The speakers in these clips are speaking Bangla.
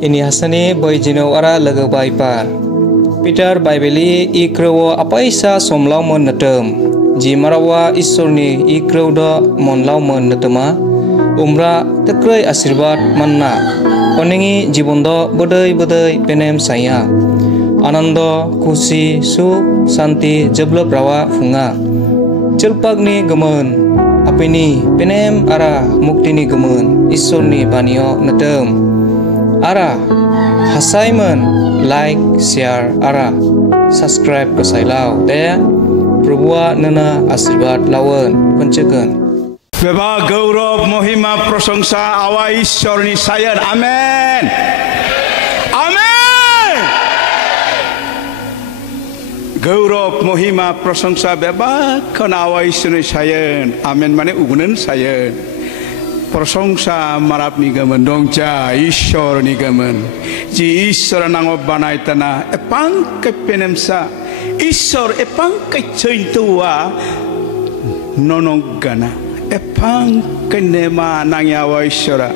Ini hasani boy jino ara lagabai par. Peter Bible ikrowo apaisa somlau mon natem. Ji marawa isorni ikrow do monlau mon natema. Umra tekrai asirbat manna. Onengi jibondo bodai penem saya. Anando kusi su santi jeblok rawa funga. Celpagni gemen. Apini penem ara muktini gemen. Isorni banio natem. Ara hasaiman like share ara subscribe ke sailau deh perbuat nana asirbat lawan pencekan. Beba gaurav mohima prasangsa awa Ishwarni sayan amen amen gaurav mohima prasangsa beba kana awa Ishwarni sayan amen mane ugunan sayan prasangsa marap nigaman dongca Ishwar nigaman ji Ishwar nango banai tanah epang ke penemsa Ishwar epang ke cintua nonong gana epang ke nema nangyawa Ishwara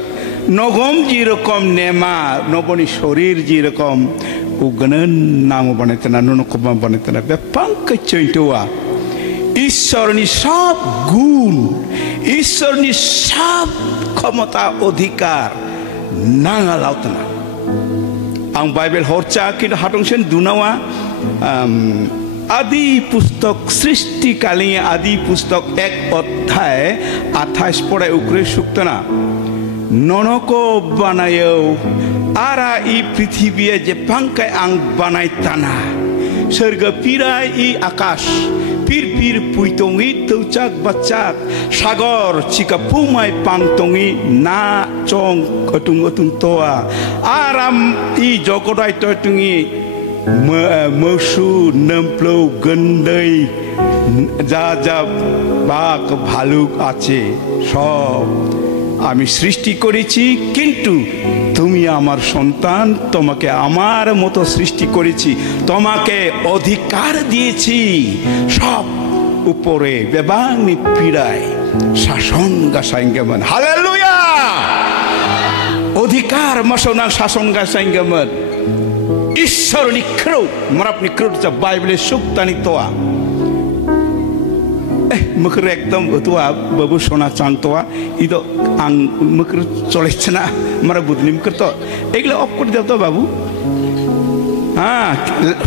nogom jirokom nema noboni shorir jirokom uganan nango banai tanah nonokoma banai tanah epang ke cintua Ishwarni sab gun Ishwarni sab ক্ষমতা অধিকার নাঙা লাউতনা আং বাইবেল হরচা কিন্তু হাটংসেন দুনাওয়া আদি পুস্তক সৃষ্টিকালীন আদি পুস্তক 1 অধ্যায় 28 পড়ে উকরে সুক্তনা ননক বানায়ও আরা ই পৃথিবী যে পাঙ্কায় আং বানাইতানা স্বর্গ পিরাই ই আকাশ pir pir puitongi tucak bacak sagor cika pumai pangtongi na cong otung toa aram i jokodai totungi musu nemplo gendai যা বাঘ ভালুক আছে সব আমি সৃষ্টি করেছি কিন্তু তুমি আমার সন্তান তোমাকে আমার মতো সৃষ্টি করেছি তোমাকে অধিকার দিয়েছি সব উপরে বেবাংনি পীড়ায় শাসন গাসাইঙ্গমন হালেলুয়া অধিকার মশনা শাসন গাসাইঙ্গমন ঈশ্বর নিক্রো মরাপ নিক্রো যা বাইবেলে সুক্তানি তোয়া mukir ekdom tua babu sona cang tua itu ang mukir colek cina mara budli mukir to egle opkut dia to babu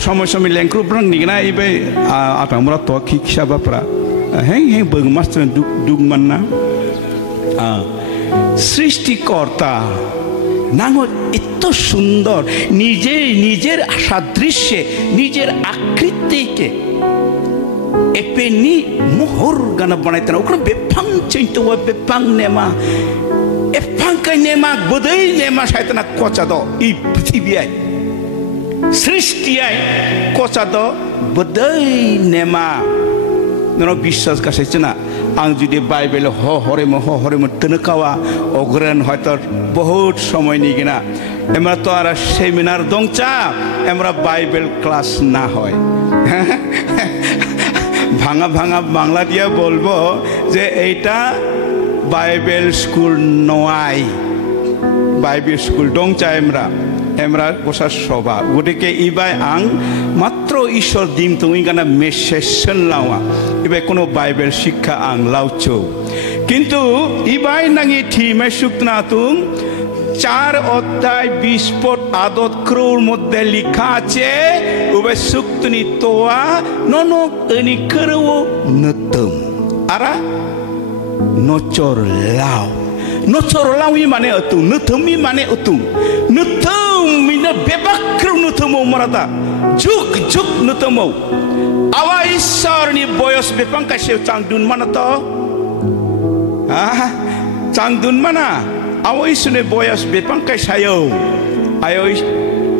somai lengkru brang ni na ibe apa mura to ki siapa pra heng bang mas dug mana সৃষ্টিকর্তা নাঙ্গো এত সুন্দর নিজের সাদৃশ্যে নিজের আকৃতিকে epeni mohor gana banai tanah ukran bepang cintua bepang nema epang kai nema bodai nema saitana koca do i prithibi ai srishti ai koca do bodai nema nono bishwas ka sechna ang judi bible ho hore mo tenakawa ogran hoyto bahut somoy ni gina emra to ara seminar dongcha emra bible class na hoy ভাঙা ভাঙা বাংলা দিয়ে বলবো যে এইটা বাইবেল স্কুল নয় বাইবেল স্কুল ডংচা এমরা কোসা সভা গতিকে ইবাই আং মাত্র ঈশ্বর দিম তুমি গানা মেসেশন লাওয়া ইবাই কোনো বাইবেল শিক্ষা আং লাউচো কিন্তু ইবাই নাঙি ঠিমে সুক্তনা তুম 4 অধ্যায় 20 পদ আদত ক্রোর মধ্যে লেখা আছে উবে সুক্তনি তোয়া ননক এনি করো নতম আরা নচর লাউ ই মানে অতু নতমি মানে অতু নতম মিনা বেবাক্র নতম মারাতা ঝুক নতম আওয়া ঈশ্বরনি বয়স বেপাঙ্কা সে চাংদুন মানা তো চাংদুন মানা awai sune boyas bepangkai sayo ayo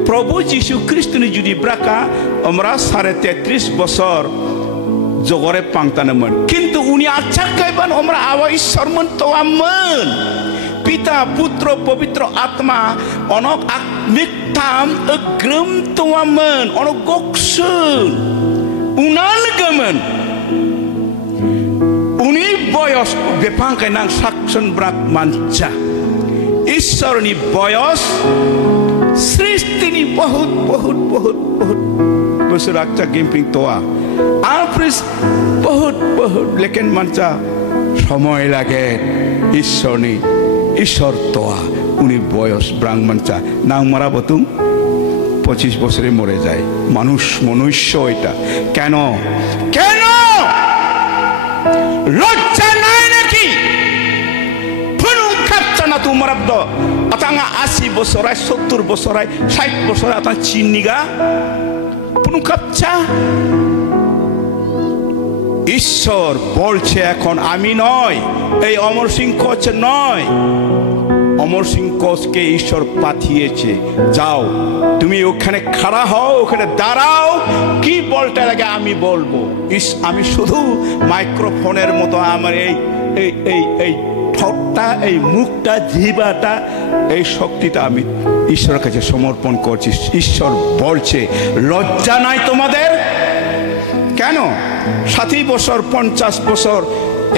Prabhu Jisu Kristu ni judi braka omra 33 bosor jogore pangtanaman kintu uni acakai ban omra awai sarman toaman Pita Putra Pavitra Atma onok akmiktam agrem toaman onok goksun unan gaman uni boyos bepangkai nang saksen brak manca ঈশ্বরনি বয়স सृष्टि नी बहुत बहुत बहुत बहुत बसर आचा गेम्पिंग तोआ आप्रिस बहुत बहुत लेकिन मंचा समय लगे ईश्वर तोआ उन्हीं बयस ब्रांग मंचा नांग मरा बतुम 25 বছরে মরে যায় মানুষ মনুষ্য এটা কেন কেন লজ্জা নাই নাকি ফুনুং খাচ্ছা না তোমার আব্দ আতাঙ্গা 80 বছরায় 70 বছরায় 60 বছরে আতা চিনিগা ফুনুং খাচ্ছা ঈশ্বর বলছে এখন আমি নয় এই অমর সিং কোচ নয় অমর সিং কোচকে ঈশ্বর পাঠিয়েছে যাও তুমি ওখানে খাড়া হও ওখানে দাঁড়াও কি বলতে লাগে আমি বলবো আমি শুধু মাইক্রোফোনের মতো আমার এই এই এই এই ঠোঁটটা এই মুখটা জিহ্বাটা এই শক্তিটা আমি ঈশ্বরের কাছে সমর্পণ করছি ঈশ্বর বলছে লজ্জা নাই তোমাদের কেন 60 বছর 50 বছর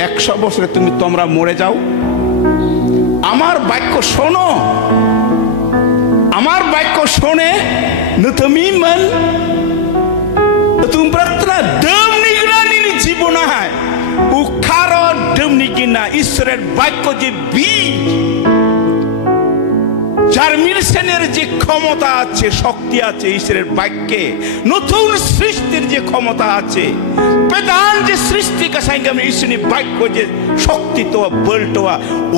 100 বছরে তোমরা মরে যাও আমার বাক্য শোনো আমার বাক্য শুনে নতমিমান তুমপ্রাত্রা দমনিগ্রানিনি জীবন হয় উখার দমনিগিনা ঈশ্বরের বাক্য যে বীজ জার্মিনেশনের যে ক্ষমতা আছে শক্তি আছে ঈশ্বরের বাক্যে নতুন সৃষ্টির যে ক্ষমতা আছে প্রধান যে সৃষ্টি का संगम ঈশ্বরের বাক্য যে শক্তি তো বলতো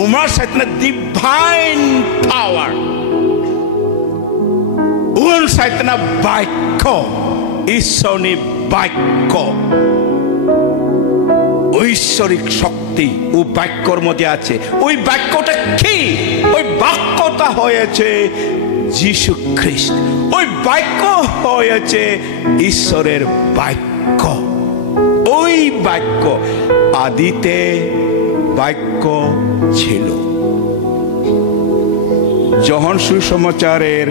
উমার সাথে ডিভাইন পাওয়ার উন সাথে বাক্য ঈশ্বরের বাক্য ঐশ্বরিক শক্তি ও বাক্যর মধ্যে আছে ওই বাক্যটা কি ওই বাক্যটা হয়েছে যীশু খ্রিস্ট ওই বাক্য হয়েছে ঈশ্বরের বাক্য ওই বাক্য আদিতে বাক্য ছিল যোহন সুসমাচারের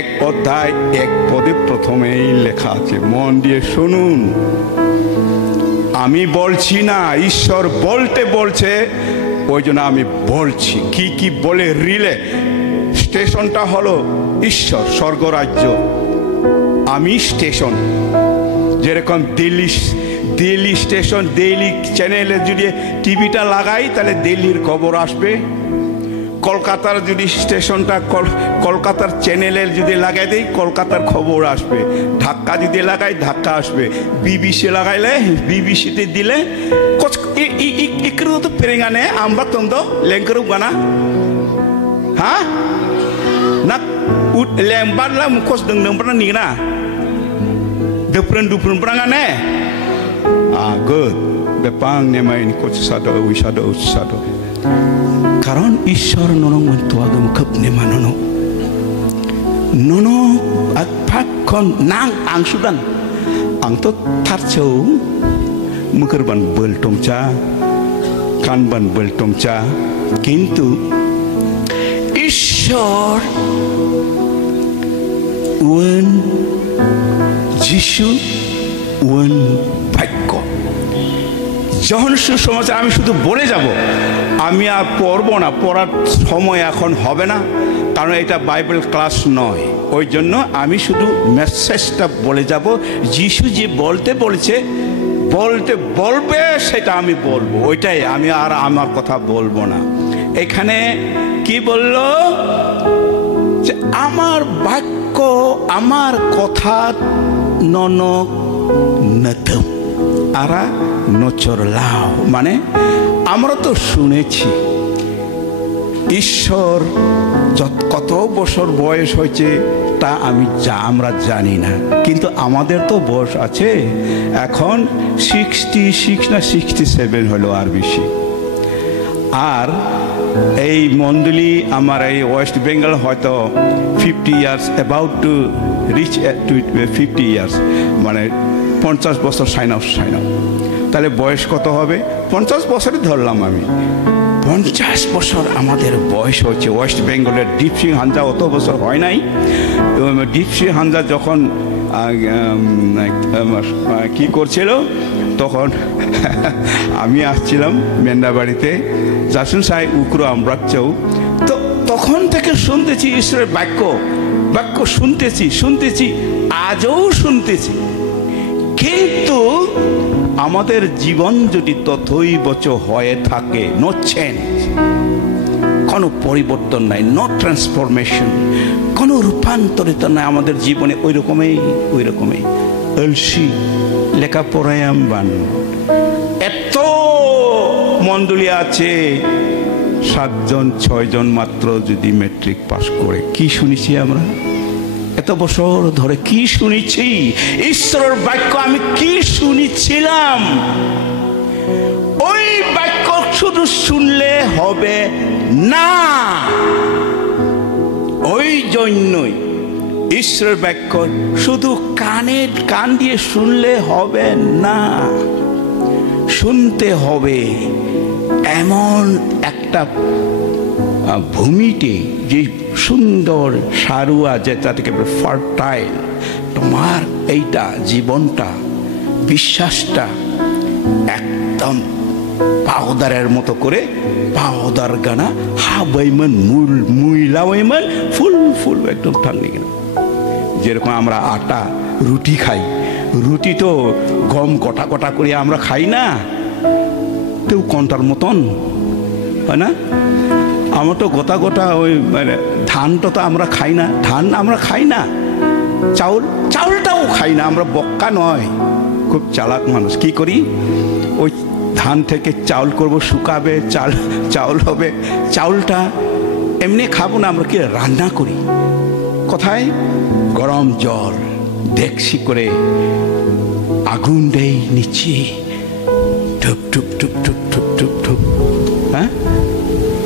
1 অধ্যায় 1 পদে প্রথমেই লেখা আছে মন দিয়ে শুনুন আমি বলছি না ঈশ্বর বলতে বলছে ওই জন্য আমি বলছি কি কি বলে রিলে স্টেশনটা হলো ঈশ্বর স্বর্গরাজ্য আমি স্টেশন যেরকম দিল্লি স্টেশন দিল্লি চ্যানেলে যদি টিভিটা লাগাই তাহলে দিল্লির খবর আসবে কলকাতার যদি স্টেশনটা কলকাতার চ্যানেলে যদি লাগাই দেই কলকাতার খবর আসবে ঢাকা যদি লাগাই ঢাকা আসবে বিবিসি লাগাইলে বিবিসিতে দিলে ইকরু তো পেরেঙ্গানে আমরা তো লেঙ্করু গানা হ্যাঁ না লেম্বারলা মুখোশ দংদংপনা নিগনা দুপুরন পরাঙ্গানে good bepang nemai ni coach sado wisado karon ঈশ্বর ননং তুয়াগম খুব নেমানো nono at pakon nang ang sudan ang to tarchau mukerban beltomcha kanban beltomcha কিন্তু ঈশ্বর ওন যিশু ওন বাক্য যখন সুসমাচার আমি শুধু বলে যাব আমি আর পড়বো না পড়ার সময় এখন হবে না কারণ এটা বাইবেল ক্লাস নয় ওই জন্য আমি শুধু মেসেজটা বলে যাব যিশু যে বলতে বলেছে বলবে সেটা আমি বলবো ওইটাই আমি আর আমার কথা বলবো না এখানে কি বলল যে আমার বাক্য আমার কথা ননক নতম আরা নচর লাও মানে আমরা তো শুনেছি ঈশ্বর কত বছর বয়স হয়েছে তা আমরা জানি না কিন্তু আমাদের তো বয়স আছে এখন 66 না 67 হলো আর বেশি আর এই মন্ডলী আমার এই ওয়েস্ট বেঙ্গল হয়তো 50 years about to reach two 50 years মানে 50 বছর সাইন আউট তাহলে বয়স কত হবে 50 বছরই ধরলাম আমি 50 বছর আমাদের বয়স হচ্ছে ওয়েস্ট বেঙ্গলের ডিপসি হাঞ্জা অত বছর হয় নাই ডিপসি হাঞ্জা যখন কি করছিল তখন আমি আসছিলাম মেন্দাবাড়িতে জাসুন সাহেব উকরো আমরা চৌ তো তখন থেকে শুনতেছি ঈশ্বরের বাক্য, বাক্য শুনতেছি, আজও শুনতেছি। কিন্তু আমাদের জীবন যদি তথৈবচ হয়ে থাকে, নো চেঞ্জ, কোনো পরিবর্তন নাই, নো ট্রান্সফরমেশন, কোনো রূপান্তরিত নাই আমাদের জীবনে, ওই রকমই অলসি, লেখাপড়ায় আমবান। এত মণ্ডলী আছে 7 জন 6 জন মাত্র যদি ম্যাট্রিক পাস করে। কি শুনেছি আমরা এত বছর ধরে? কি শুনেছি? ঈশ্বরের বাক্য আমি কি শুনেছিলাম? ওই বাক্য শুধু শুনলে হবে না। ওই জন্যই ঈশ্বরের বাক্য শুধু কান দিয়ে শুনলে হবে না, শুনতে হবে এমন একটা ভূমিতে, যে সুন্দর সারুয়া, যেটা থেকে ফার্টাইল, তোমার এইটা জীবনটা, বিশ্বাসটা একদম পাউদারের মতো করে, পাউদার গানা হাবাইমান মুইলাওয়াইমান ফুল একদম ঠান্ডি কিনা। যেরকম আমরা আটা রুটি খাই, রুটি তো গম কটা করে আমরা খাই না, তেও কন্টার মতন হয় না। আমার তো গোটা ওই মানে ধানটা তো আমরা খাই না, ধান আমরা খাই না, চাউলটাও খাই না আমরা, বক্কা নয়, খুব চালাক মানুষ। কি করি? ওই ধান থেকে চাউল করব, শুকাবে, চাউল হবে, চাউলটা এমনি খাবো না, আমরা কি রান্না করি। কোথায়? গরম জল ডেকসি করে আগুন দেই নিচে, টুপ টুপ টুপ টুপ টুপ টুপ টুপ, হ্যাঁ,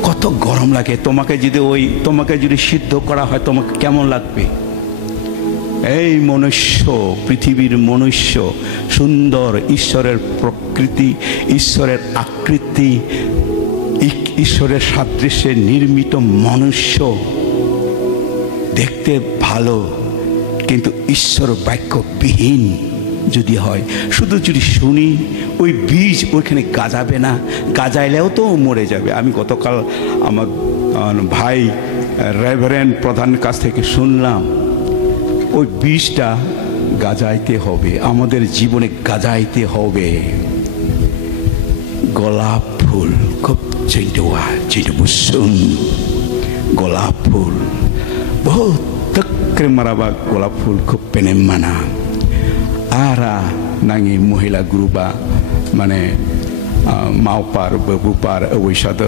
কত গরম লাগে। তোমাকে যদি সিদ্ধ করা হয় তোমাকে কেমন লাগবে? এই মনুষ্য, পৃথিবীর মনুষ্য, সুন্দর ঈশ্বরের প্রকৃতি, ঈশ্বরের আকৃতি, ঈশ্বরের সাদৃশ্যে নির্মিত মনুষ্য দেখতে ভালো, কিন্তু ঈশ্বর বাক্য বিহীন যদি হয়, শুধু যদি শুনি, ওই বীজ ওইখানে গাজাবে না, গাজাইলেও তো মরে যাবে। আমি গতকাল আমার ভাই রেভারেন্ড প্রধানের কাছ থেকে শুনলাম, ওই বীজটা গাজাইতে হবে, আমাদের জীবনে গাজাইতে হবে। গোলাপ ফুল খুব গোলাপ ফুল বহুত তক্রে মারাবা, গোলাপ ফুল খুব পেনে মানা। আরা নাঙি মহিলা গ্রুবা মানে মাওপার বাবুপার ঐসাদ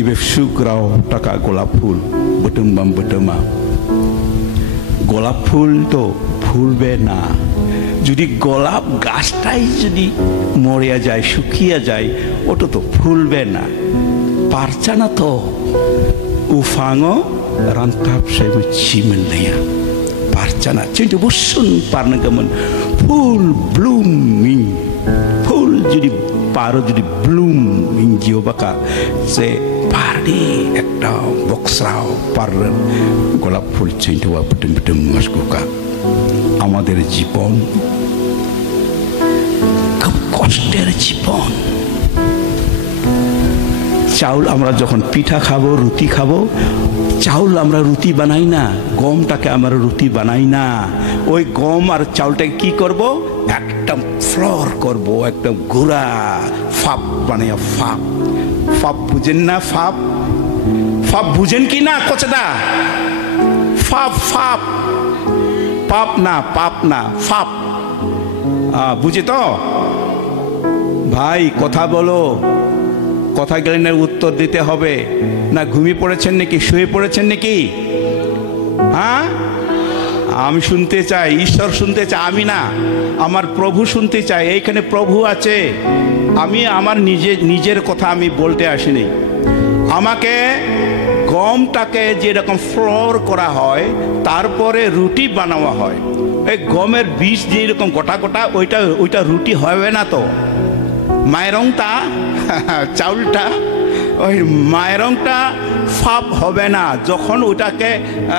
ইবে সুগ্রাও টাকা গোলাপ ফুল বটুমা। গোলাপ ফুল তো ফুলবে না যদি গোলাপ গাছটাই যদি মরিয়া যায়, শুকিয়ে যায়, ওটা তো ফুলবে না, পারছে না তো। উফাঙো রান্তাপ সাহেব চিমেন পারছে না, চিন্তা বুঝুন পারনা কেমন ফুল ব্লুমিং, ফুল যদি পারো যদি ব্লুমিং জিও বাকা সে পারি একটা বক্সরাও পার গোলাপ ফুল চিন্তা বুটুম বুটুম মাসকুকা। আমাদের জীবন খুব কষ্টের জীবন। চাউল আমরা যখন পিঠা খাবো, রুটি খাবো, চাউল আমরা রুটি বানাই না, গমটাকে আমরা রুটি বানাই না। ওই গম আর চাউলটাকে কি করব? একদম ফ্লোর করব, একদম গুঁড়া ফাপ বানাইয়া ফাপ। ফাপ বুঝেন না? ফাপ ফাপ বুঝেন কি না কোচদা? ফাপ ফাপ পাপ না, পাপ না, ফাপ বুঝে তো? ভাই কথা বলো, কথা গেলে না উত্তর দিতে হবে। না ঘুমিয়ে পড়েছেন নাকি, শুয়ে পড়েছেন নাকি? হ্যাঁ, আমি শুনতে চাই, ঈশ্বর শুনতে চাই, আমি না, আমার প্রভু শুনতে চাই। এইখানে প্রভু আছে, আমি আমার নিজের কথা আমি বলতে আসিনি। আমাকে গমটাকে যেরকম ফ্লোর করা হয়, তারপরে রুটি বানানো হয়। এই গমের বীজ যেরকম গোটা গোটা, ওইটা রুটি হবে না তো। মায়রংটা চাউলটা, ওই মায়রংটা ফাপ হবে না যখন ওটাকে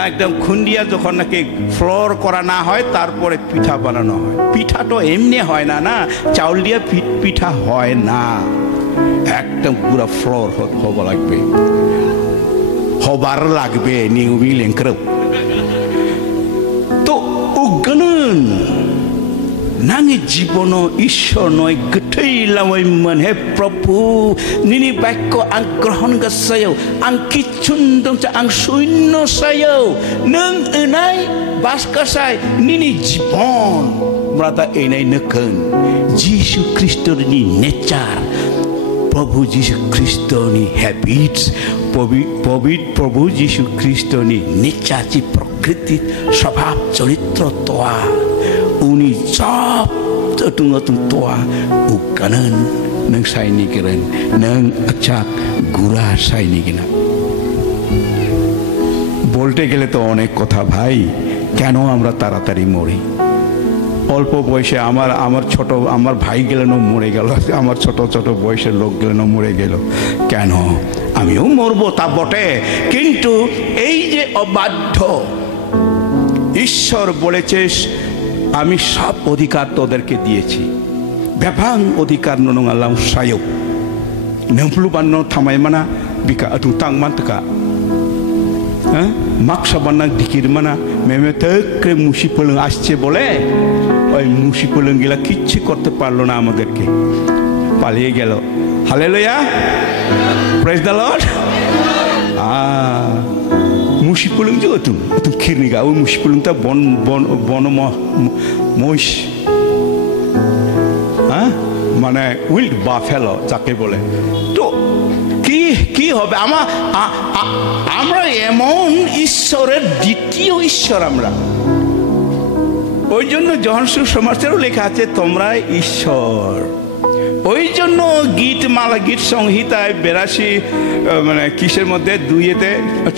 একদম খুন্ডিয়া যখন নাকি ফ্লোর করা না হয়, তারপরে পিঠা বানানো হয়। পিঠা তো এমনি হয় না, না চাউল দিয়ে পিঠা হয় না, একদম পুরো ফ্লোর হব লাগবে। hobbar lagbe ni umi lengkrep to uganan nangi jibono ishor noy gethei lamai manhe prabhu nini bakko ang grohon gasayo ang kichundong cha ang suinno sayo nang enai baskasai nini jibon merata enai neken Jesus Kristus ni nature Prabhu Jesus Kristus ni habits Prabhu Jesus Kristus ni nature chi prakriti swabhab charitra toa uni job tertung tua ukanan nang saini keren nang acak gura saini kina বলতে গেলে তো অনেক কথা ভাই কেন আমরা তাড়াতাড়ি মরি অল্প বয়সে আমার ছোট আমার ভাই গেলেন মরে গেল আমার ছোট ছোট বয়সের লোক গেলেন মরে গেল কেন আমিও মরবো তা বটে কিন্তু এই যে অবাধ্য ঈশ্বর বলেছে আমি সব অধিকার তোদেরকে দিয়েছি ব্যাপাং অধিকার নং আল্লাহ সায়ো নেমপ্লুবান্ন থামাই মানা বিকা আতুং তাংমান তকা মাকসা বান্না দিকির মানা মেমে তক্রে মুশি পলং আসছে বলে ওই মুশি পলং গিলা কিচ্ছু করতে পারলো না আমাদেরকে পালিয়ে গেল hallelujah praise the lord musi pulung juga tu kiri gak musi pulung ta bon mois মানে উইল্ড বাফেলো যাকে বলে তো কি হবে আমরা এমন ঈশ্বরের দ্বিতীয় ঈশ্বর আমরা ওই জন্য যখন সুসমাচারও লেখা আছে তোমরা ঈশ্বর ওই জন্য গীত সংহিতায় 82 মানে কিসের মধ্যে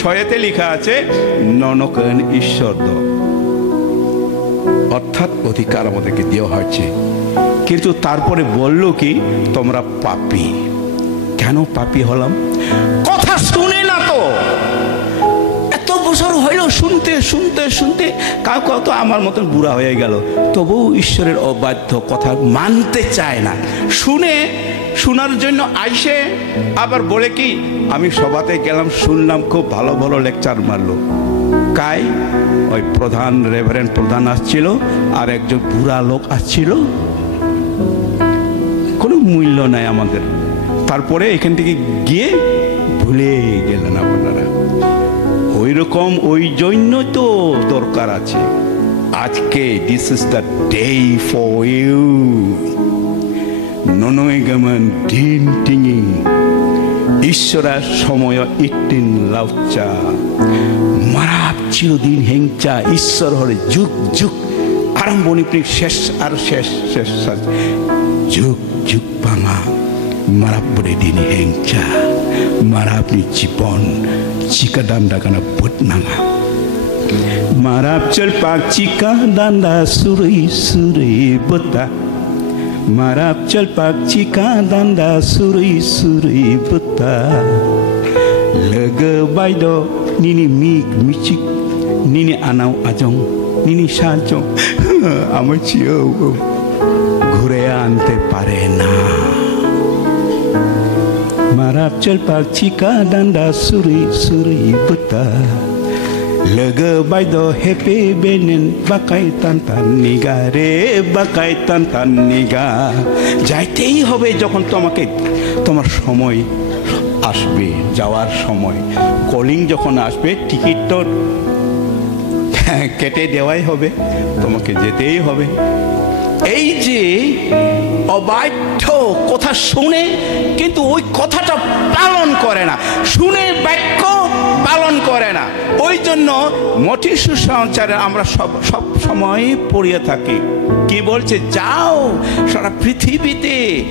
6 লেখা আছে ননকেন ঈশ্বর দ অর্থাৎ অধিকার আমাদেরকে দেওয়া হয়েছে কিন্তু তারপরে বললো কি তোমরা পাপী কেন পাপী হলাম কথা শুনে না তো এত বছর হইল শুনতে কাউ তো আমার মতন বুড়া হয়ে গেল তবু ঈশ্বরের অবাধ্য কথা মানতে চায় না শোনার জন্য আইসে আবার বলে কি আমি সভাতে গেলাম শুনলাম খুব ভালো ভালো লেকচার মারলো কাই ওই প্রধান রেভারেন্ড প্রধান আসছিল আর একজন বুড়া লোক আসছিল কোনো মূল্য নাই আমাদের তারপরে এখান থেকে গিয়ে ভুলে গেলেন আপনারা ওই রকম ওই জন্য তো দরকার আছে আজকে this is the day for you ননয় গমন দিন টিঙি ঈশ্বরের সময় ইটিন লাউচা মারাপ চিরদিন হেংচা ঈশ্বর হরে যুগ যুগ আরম্ভণি শেষ আর শেষ যুগ যুগ ভাঙা মারাপ বলে দিন হেংচা মারাপনি জীবন চিকা দান্দা কানা বুট নাঙা মারাপ চলপাক চিকা দান্দা সুরই সুরই বুতা মারাপ চলপাক চিকা দান্দা সুরই সুরই বুতা লগে বাইদো নিনি মিক মিচিক নিনি আনাও আজং নিনি সাজং আমার চিও ঘুরে আনতে পারে না মারাপ চলপাক চিকা দান্দা সুরই সুরই বুতা লগে বাইদো হেপে বেনেন বাকাই তান্তান নিগা রে বাকাই তান্তান নিগা যাইতেই হবে যখন তোমার সময় আসবে যাওয়ার সময় কলিং যখন আসবে টিকিট তো কেটে দেওয়াই হবে তোমাকে যেতেই হবে এই যে অবাধ্য কথা শুনে কিন্তু ওই কথাটা পালন করে না শুনে বাক্য পালন করে না ওই জন্য মঠি সুসমাচারে আমরা সব সময় পড়িয়ে থাকি কি বলছে যাও সারা পৃথিবীতে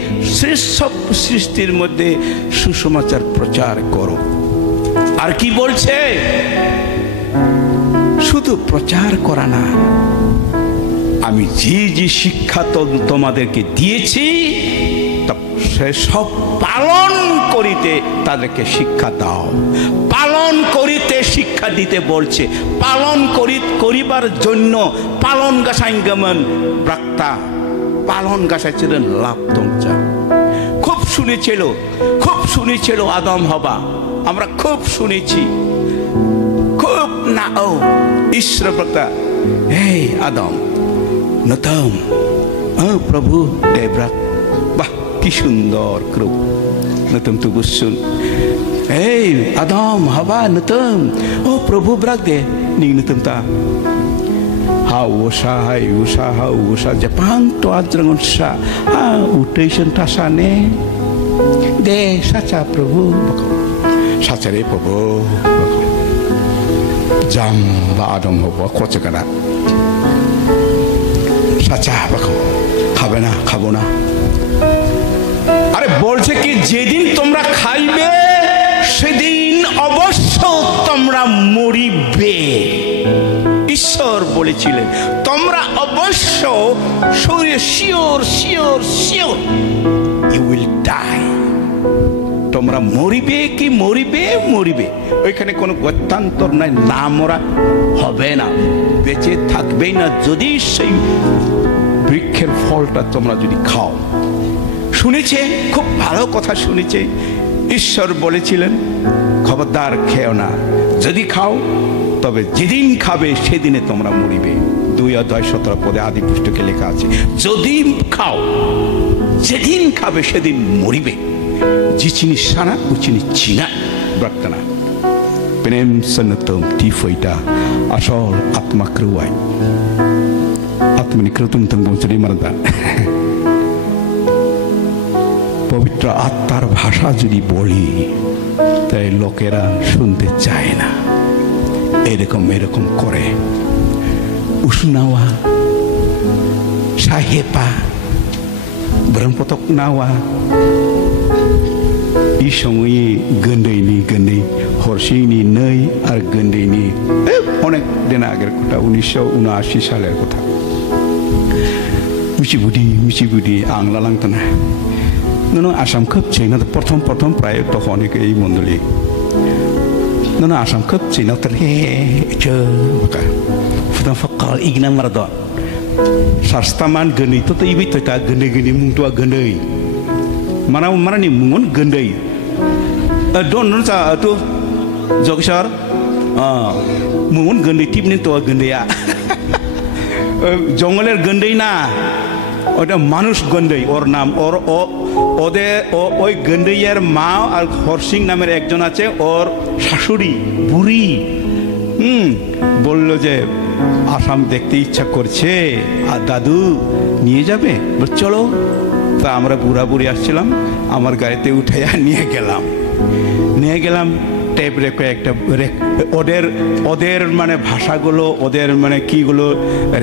সব সৃষ্টির মধ্যে সুসমাচার প্রচার করো আর কি বলছে শুধু প্রচার করা না আমি যে শিক্ষা তোমাদেরকে দিয়েছি সে সব পালন করিতে তাদেরকে শিক্ষা দাও পালন করিতে শিক্ষা দিতে বলছে পালন করিবার জন্য পালন গাছাইগমন ব্রাক্তা পালন গাছাইছিলেন লাভ তঞ্চা খুব শুনেছিল আদম হবা আমরা খুব শুনেছি ঈশ্বর বক্তা এই আদম নতম প্রভু দেবরাত বাহ কি সুন্দর ক্রুপ নতম তু বুসুন এই আদম হাবা নতম প্রভু ব্রাক দে নি নতম তা ha usha Jepang to adrangon sa utation tasane de sacha prabhu sacha re prabhu jam ba adam hobo kochakana sacha bako খাবো না আরে বলছে কি যেদিন তোমরা খাইবে সেদিন অবশ্য তোমরা মরিবে ঈশ্বর বলেছিলেন তোমরা অবশ্য শিওর ইউ উইল ডাই তোমরা মরিবে কি মরিবে ওইখানে কোনো গত্যান্তর নাই না মরা হবে না বেঁচে থাকবেই না যদি সেই বৃক্ষের ফলটা তোমরা যদি খাও শুনেছে খুব ভালো কথা শুনেছে ঈশ্বর বলেছিলেন খবরদার খেও না যদি খাও তবে যেদিন খাবে সেদিনে তোমরা মরিবে 2:17 আদি পুস্তকে লেখা আছে যদি খাও যেদিন খাবে সেদিন মরিবে জিচিনি সানা উচিনি চিনা ব্রাক্তনা প্রেম সন্নতম টিফইটা আসল আত্মা ক্রুয়াই আত্মনি ক্রতুম তং বঞ্চরি মারদা পবিত্র আত্মার ভাষা যদি বলি তাই লোকেরা শুনতে চায় না এরকম করে উসনাওয়া সাহেপা ব্রহ্মপতক নাওয়া এই সময়ে গন্ডই হরসিংনি নই আর গন্ডইনি অনেক দিন আগের কথা 1979 সালের কথা মিচিবুডি আংলা লাংতো না আসাম খুব চেনা প্রথম প্রায় তখন অনেক এই মন্ডলী আসাম খুব চেনা তো ফুটাং ফকাল ইগনা মারাদ সারস্তামান গনি তো ইবি তৈতা Gani মুংতুয়া গন্ডই মারানি মুঙন গন্ডই don nunca tu jogsar mumun gandai tipni to gandai ya জঙ্গলের গন্ডই না ওটা মানুষ গন্ডই ওর নাম ওদের ওই গন্ডইয়ের মা আর হরসিং নামের একজন আছে ওর শাশুড়ি বুড়ি বললো যে আসাম দেখতে ইচ্ছা করছে আর দাদু নিয়ে যাবে চলো তা আমরা বুড়ি আসছিলাম আমার গাড়িতে উঠাইয়া নিয়ে গেলাম টেপ রেকর্ড একটা ওদের মানে ভাষাগুলো ওদের মানে কিগুলো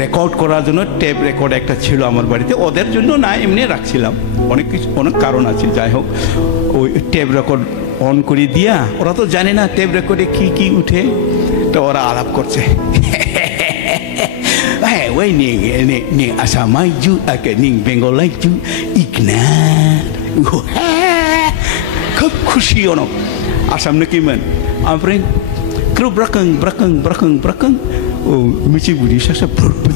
রেকর্ড করার জন্য টেপ রেকর্ড একটা ছিল আমার বাড়িতে ওদের জন্য না এমনি রাখছিলাম অনেক কারণ আছে যাই হোক ওই টেপ রেকর্ড অন করে দিয়া ওরা তো জানে না টেপ রেকর্ডে কি উঠে তো ওরা আলাপ করছে ওই নিয়ে আসামাই জু নিং বেঙ্গলাই জু ইগনা খুব খুশি অনেক আসাম নাকিমান ओमफ्राय ग्रुप ब्राकं ओ मिथि बुदि सासा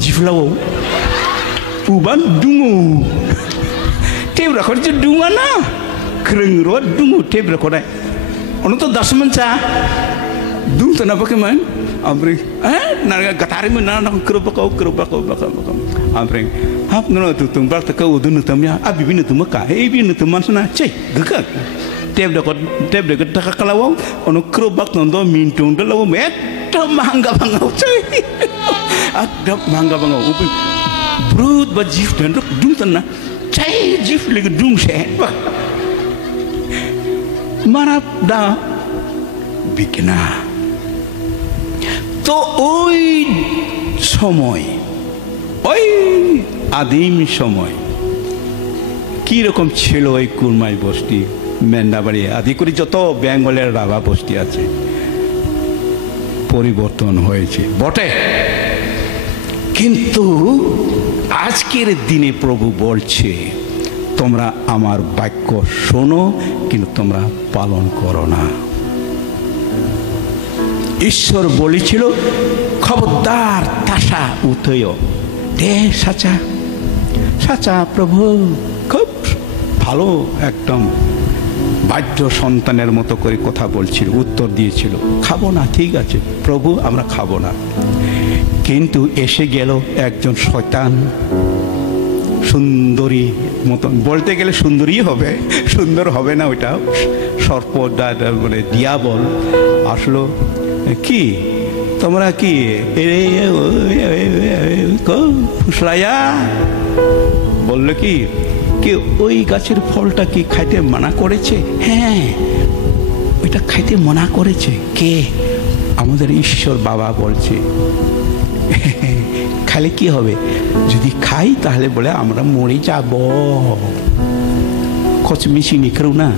जिफ्लाव उबान दुङो टेप रेकर्ड जे दुङा ना kreng ro दुङो tape record ono to dasmanca dung tana pakeman ओमफ्राय नारगा गतारिमन ना ग्रुप bakau ओमफ्राय hap no tu tung brak ta ka udun tamya abibi nu tumaka e bi nu tuman sana cei gagak tape record taka kalawang ono krobak nondo mintung dalawo meta mangga bangau cei adap mangga bangau upi brut ba jif dan dung tanna cei jif leg dung se marap da bikina to ওই সময় ওই আদিম সময় কি রকম ছিল ওই কুরমাই বস্তি মেন্দাবাড়ি আদি করে যত বেঙ্গলের রাভা বস্তি আছে পরিবর্তন হয়েছে বটে কিন্তু আজকের দিনে প্রভু বলছে তোমরা আমার বাক্য শোনো কিন্তু তোমরা পালন করো না ঈশ্বর বলেছিল খবরদার তাসা উঠয় দে সাচা প্রভু খুব ভালো একদম বাধ্য সন্তানের মতো করে কথা বলছিল উত্তর দিয়েছিল খাবো না ঠিক আছে প্রভু আমরা খাবো না কিন্তু এসে গেল একজন শয়তান, সুন্দরী মতন, বলতে গেলে সুন্দরী হবে, সুন্দর হবে না ওইটা, সর্প মানে দিয়াবল আসলো। কি তোমরা কি ফুসলাইয়া বললো কি ওই গাছের ফলটা কি খাইতে মানা করেছে? হ্যাঁ, ওইটা খাইতে মানা করেছে। কে? আমাদের ঈশ্বর বাবা বলছে। খালে কি হবে? যদি খাই তাহলে বলে আমরা মরে যাব। কচমিচি নিকরু না,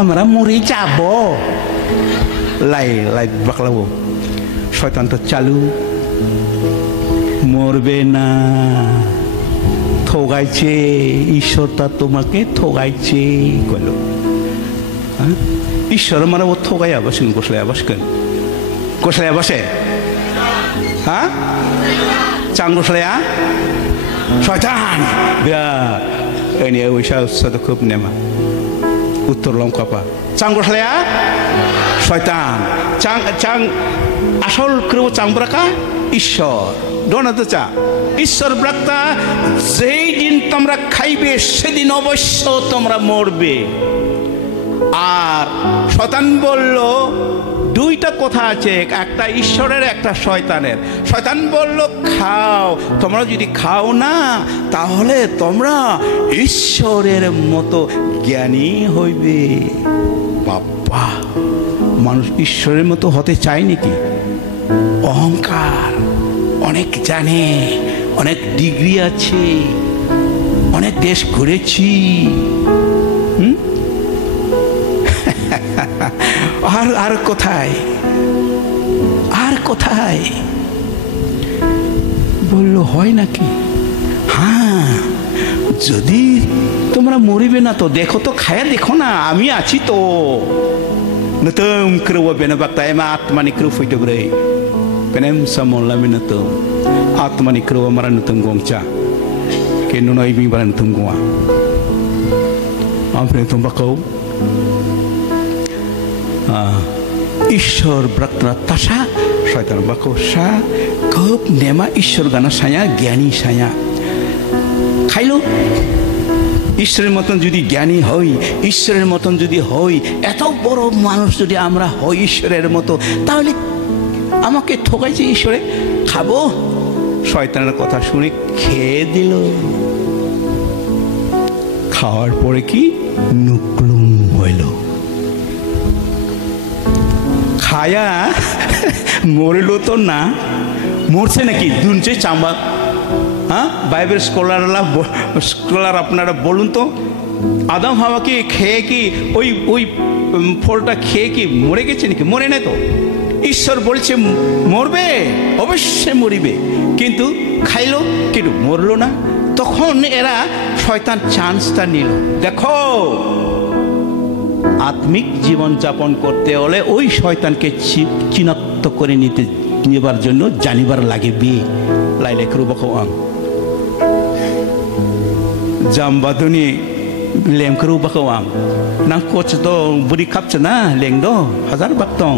আমরা মরে যাব। লাই লাই বাকলাবো, শয়তানটা চালু, মরবে না, ঠগাইছে, ঈশ্বরটা তোমাকে ঠগাইছে কইল। ঈশ্বর মানে ও ঠগাই আবাসেন, গোসলাই আবাসকেন, গোসলাই আবাসে, হ্যাঁ চাং গোসলাইয়া শয়তান বিরাট এনে ওইসা উৎসাহ খুব নেমা উত্তর লঙ্কাপা চাং গোসলাইয়া শয়তান চাং চাং আসল ক্রম চাংব্রাকা ঈশ্বর ডোনাতে চা ঈশ্বর ব্রাক্তা যেই দিন তোমরা খাইবে সেদিন অবশ্য তোমরা মরবে। আর শয়তান বলল দুইটা কথা আছে, একটা ঈশ্বরের একটা শয়তানের। শয়তান বলল খাও, তোমরা যদি খাও না তাহলে তোমরা ঈশ্বরের মতো জ্ঞানী হইবে। বাবা, মানুষ ঈশ্বরের মতো হতে চায় নাকি? অহংকার, অনেক জানে, অনেক ডিগ্রি আছে, অনেক দেশ ঘুরেছি, আর আর কোথায়, আর কোথায় বললো হয় নাকি? হ্যাঁ, যদি তোমরা মরিবে না তো দেখো তো, খায়া দেখো না, আমি আছি তো। নতুন ক্রুব বেনবাক্তা এমা আত্মানি ক্রু ফুইটো গ্রে পেনেম সামলামি নতুন আত্মানি ক্রু আমরা নতুন গংচা কে নুনই বি বারা নতুন গোয়া আমফে তোমাকও ঈশ্বর ব্রাক্তরা তাসা শয়তান বাকসা খুব নেমা ঈশ্বর গানা সায়া জ্ঞানী সায়া খাইলো। ঈশ্বরের মতন যদি জ্ঞানী হই, ঈশ্বরের মতন যদি হই, এত বড় মানুষ যদি আমরা হই ঈশ্বরের মতো, তাহলে আমাকে ঠকাইছে ঈশ্বরে, খাবো। শয়তানের কথা শুনে খেয়ে দিল। খাওয়ার পরে কি নুকলুম হইল। খায়া মরিল তো না, মরছে নাকি? দুনছে চাম্বা। হ্যাঁ, বাইবেল স্কলার আপনারা বলুন তো, আদম হাওয়া কি খেয়ে কি ওই ওই ফলটা খেয়ে কি মরে গেছে নাকি? মরে নাই তো। ঈশ্বর বলছে মরবে, অবশ্যই মরিবে, কিন্তু খাইলো কিন্তু মরলো না। তখন এরা শয়তান চান্সটা নিল। দেখো, আত্মিক জীবন যাপন করতে হলে ওই শয়তানকে চিনাক্ত করে নেবার জন্য জানিবার লাগবে। লাইলে করবো জামবাদুনি লেম করবো না কোচ তো বুড়ি খাপছে না লেং দো হাজার বাক্তং।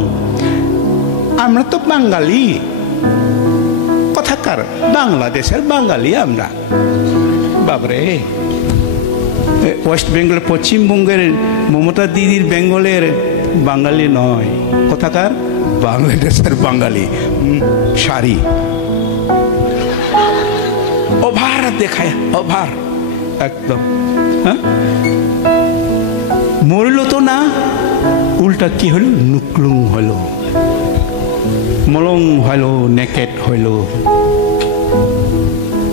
আমরা তো বাঙালি, কথাকার বাংলাদেশের বাঙালি আমরা। বাবরে, ওয়েস্ট বেঙ্গল পশ্চিমবঙ্গের মমতা দিদির বেঙ্গলের বাঙালি নয়, কথাকার বাংলাদেশের বাঙালি। শাড়ি ওভার দেখায়, ওভার একদম। হ্যাঁ, মরল তো না, উল্টা কি হলো? নুকলুং হলো, মলং হলো, নেকেট হইল।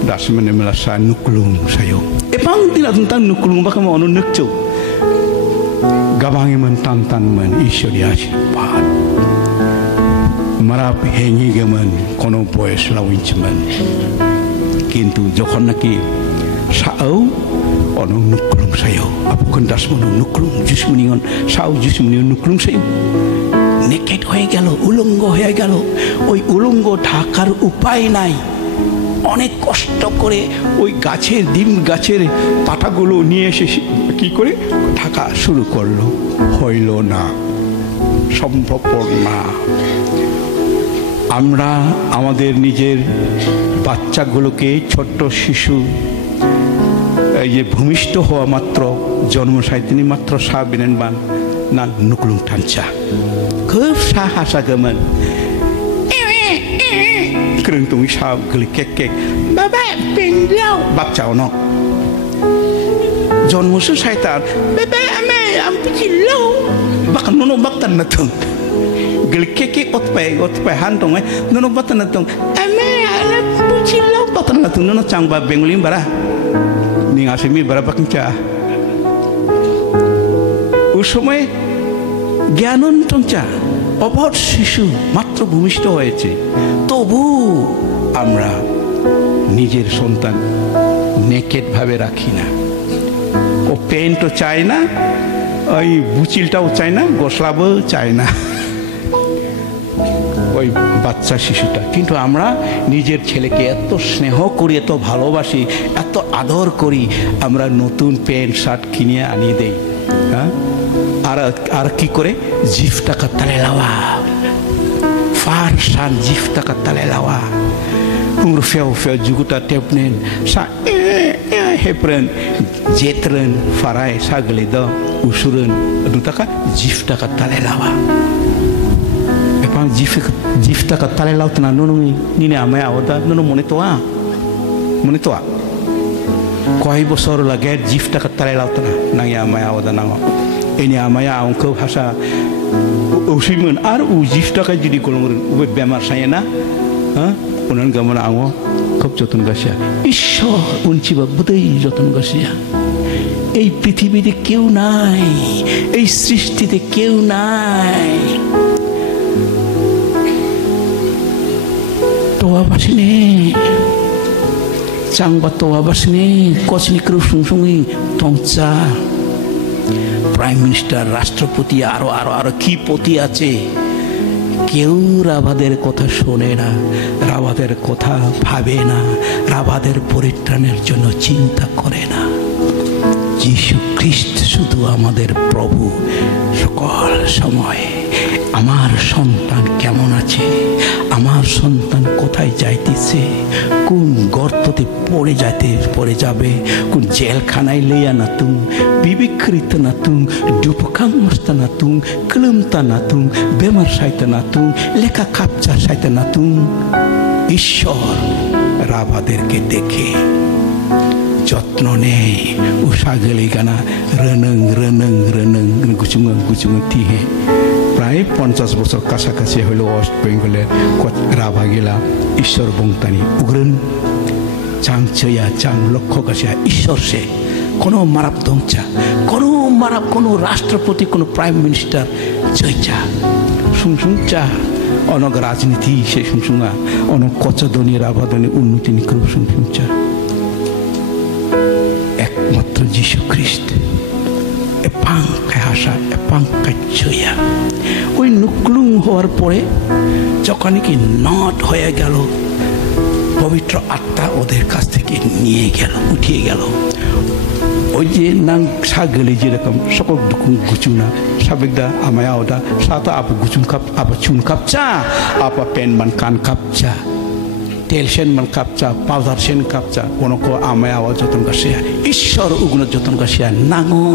দাসমানে মেলাসা নুকলুং সাyo. Epang tidak tentang nukulung bakal mau nukcu. Gabangi mentantan men Ishori Ashirpat. Marap hengi gaman kono poes lawinchman. Kintu jokon naki sao ono nukulung sayo. Apukan dasmono nukulung jusmuningon sao jusmuningon nukulung sayo. Naked হয়ে গেল, উলঙ্গ হয়ে গেল। ওই উলঙ্গ ঢাকার উপায় নাই। অনেক কষ্ট করে ওই গাছের গাছের পাতাগুলো নিয়ে এসে কি করে ঢাকা শুরু করলো, হইল না, সম্ভবপর না। আমরা আমাদের নিজের বাচ্চাগুলোকে, ছোট্ট শিশু এই যে ভূমিষ্ঠ হওয়া মাত্র, জন্ম সাইতিনি মাত্র সাবিনেন বান না নুকলুং টানচা খুব সাহাসাগোমोन krung tung sab gli kek kek baba penjau bakchao no জন্ম শয়তান baba ame am pichilo bak nono baktan na tung gli kek kek otpai han tong nono baktan na tung ame ala pichilo baktan na tung nono changba benglim bara ning asemi bara bakcha ওই সময় জ্ঞানন টংচা অবধ শিশু মাত্র ভূমিষ্ঠ হয়েছে, তবু আমরা নিজের সন্তান নেকেড ভাবে রাখি না। ও প্যান্টও চায় না, ওই বুচিলটাও চায় না, গোসলাবও চায় না ওই বাচ্চা শিশুটা। কিন্তু আমরা নিজের ছেলেকে এত স্নেহ করি, এত ভালোবাসি, এত আদর করি, আমরা নতুন প্যান্ট শার্ট কিনে আনিয়ে দেই। হ্যাঁ, আর কি করে জিফটা কাতালে লাওয়া farsan jifta katale lawa umur feo juguta tepnen sa hepren jetren farai sagle do usuren dutaka jifta katale lawa epang jifta katale lawa tana nono ni ne amaya awada nono mone toa koi bosor lage jifta katale lawa tana nang ya amaya awada nango ini amaya angko bahasa usimun ar ujifta ka jadi kolongun ube bemar saya na unan gamana ango খুব যত্ন গাছিয়া ঈশ্বর উনচিবা বুঝেই যত্ন গাছিয়া। এই পৃথিবীতে কেউ নাই, এই সৃষ্টিতে কেউ নাই। তোয়াবাসিনে চাংবা তোয়াবাসিনে কচনি কেউ সুংসুঙি টংচা প্রাইম মিনিস্টার, রাষ্ট্রপতি, আরো আরো আরো কি পতি আছে, কেউ রাভাদের কথা শোনে না, রাভাদের কথা ভাবে না, রাভাদের পরিত্রাণের জন্য চিন্তা করে না। যীশু খ্রিস্ট শুধু আমাদের প্রভু। সকল সময় আমার সন্তান কেমন আছে, আমার সন্তান কোথায় যাইতেছে, কোন গর্ততে পড়ে যাবে, কোন জেলখানায় লইয়া নাতুং, বিবিকৃত নাতুং, ডুপকাংমস্তা নাতুং, ক্লমতা নাতুং, বেমার সাইতে নাতুং, লেখা কাপচা সাইতে নাতুং। ঈশ্বর রাভাদেরকে দেখে যত্ন নেই। উষা গেলে গানা রনং রনং রনং গুচুঙ্গ গুচুঙ্গ তিহে প্রায় 50 বছর কাছাকাছি হইল ওয়েস্ট বেঙ্গলের রাভা গেলা ঈশ্বর বংতানি উগ্রন চাং চয়া চাং লক্ষ্য কাছে ঈশ্বর সে কোনো মারাপ দংচা কোনো রাষ্ট্রপতি, কোনো প্রাইম মিনিস্টার চৈচা সুংসুংচা অনগ রাজনীতি সে সুংসুঙা অনগ কচদনী রাভাদনী উন্নতি নিক্রম সুংসুংচা একমাত্র যীশু খ্রিস্ট এপাঙ্কায় হাসা এপাঙ্কায় চয়া। ওই নুকলুং হওয়ার পরে যখন কি নট হয়ে গেল, পবিত্র আত্মা ওদের কাছ থেকে নিয়ে গেল, উঠিয়ে গেল। ওই যে নাং সাগলে যেরকম সকল দুকুং গুচুনা সাবেকদা আমায়া ওদা সাতা আপু গুচুং কাপ আপা চুন কাপচা আপা পেন মান কান কাপচা তেলসেন মান কাপচা পাউডার সেন কাপচা কোনকো আমায়া আওয়াজ যতন গাছিয়া ঈশ্বর উগ্ন যতন গাছিয়া নাঙো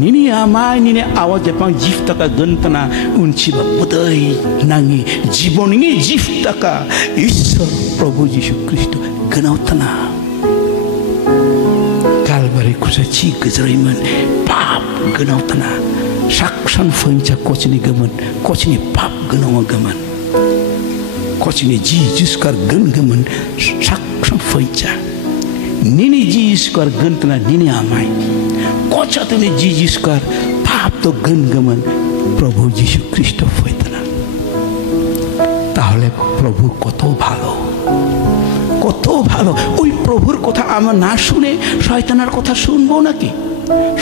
নিনি আমায় নিনে আওয়াজ পাং জিফটাকা গন্তনা উনচিবা বুদই নাঙি জীবননি জিফটাকা ঈশ্বর প্রভু যীশু খ্রিস্ট গনাউতনা kalbari kusaci gejraiman pap ganautana saksan fanca kochini gaman kochini pap ganawa gaman kochini jiskar gaman saksan fanca nini jiskar gantana nini amai kochatene jiskar pap to gaman প্রভু যীশু খ্রিস্ট হইতনা। তাহলে প্রভু কত ভালো, কত ভালো। ওই প্রভুর কথা আমরা না শুনে শয়তানের কথা শুনবো নাকি?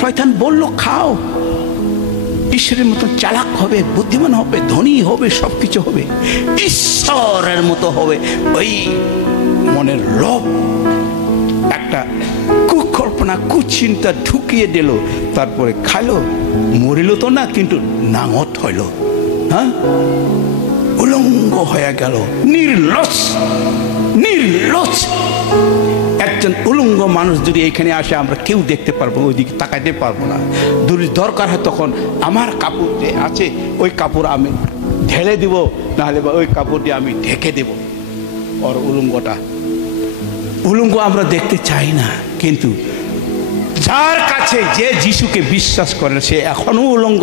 শয়তান বলল খাও, ঈশ্বরের মতো চালাক হবে, বুদ্ধিমান হবে, ধনী হবে, সবকিছু হবে, ঈশ্বরের মতো হবে। ওই মনের লোভ একটা কুকল্পনা কুচিন্তা ঢুকিয়ে দিল, তারপরে খাইলো, মরিল তো না কিন্তু নাঙত হইল। হ্যাঁ, উলঙ্গ হয়ে গেল, নির্লজ্জ নির্লজ্জ। একজন উলঙ্গ মানুষ যদি এখানে আসে আমরা কেউ দেখতে পারবো, ওইদিকে তাকাইতে পারবো না। দরকার হয় তখন আমার কাপড় যে আছে ওই কাপড় আমি ঢেলে দিব, নাহলে ওই কাপড় দিয়ে আমি ঢেকে দেব ওর উলঙ্গটা। উলঙ্গ আমরা দেখতে চাই না, কিন্তু যার কাছে যে যিশুকে বিশ্বাস করে সে এখনো উলঙ্গ।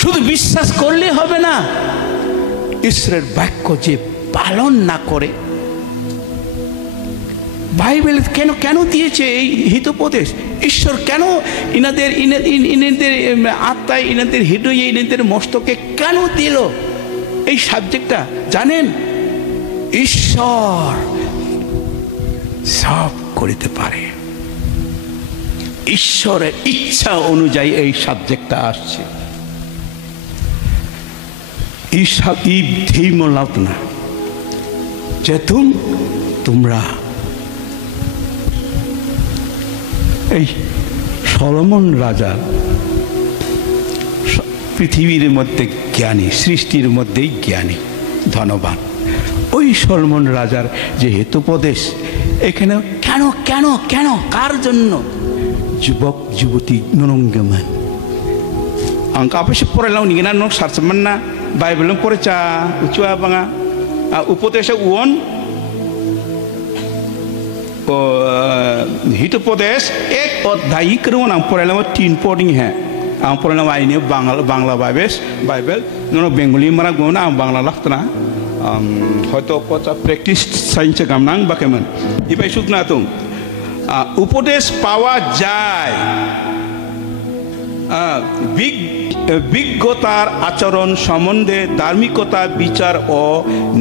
শুধু বিশ্বাস করলে হবে না, ঈশ্বরের বাক্য যে পালন না করে। বাইবেল কেন কেন দিয়েছে এই হিতোপদেশ? ঈশ্বর কেন ইনাদের আত্মায়, ইনাদের হৃদয়ে, ইনাদের মস্তকে কেন দিল এই সাবজেক্টটা জানেন? ঈশ্বর সব করিতে পারে, ঈশ্বরের ইচ্ছা অনুযায়ী এই সাবজেক্টটা আসছে। এই ধীমলাপ না যে তোমরা এই সলোমন রাজা পৃথিবীর মধ্যে জ্ঞানী, সৃষ্টির মধ্যেই জ্ঞানী, ধনবান। ওই সলোমন রাজার যে হেতুপদেশ এখানে কেন কেন কেন কার জন্য? যুবক যুবতী নরঙ্গমান ang kapag siya pore lang ninginan no sarsaman na Bible lang pore cha uchua banga upodesha uon o hitopodesh ek odhai krun ang pore lang 3 poding hai ang pore lang aine bangla Bible no bengali mara gona ang bangla laktna হয়তো কথা প্র্যাকটিস সাইন্সে গামনাং বাকেমন ইবাই সুতনা তুম উপদেশ পাওয়া যায় বিজ্ঞতার আচরণ সম্বন্ধে, ধার্মিকতা, বিচার ও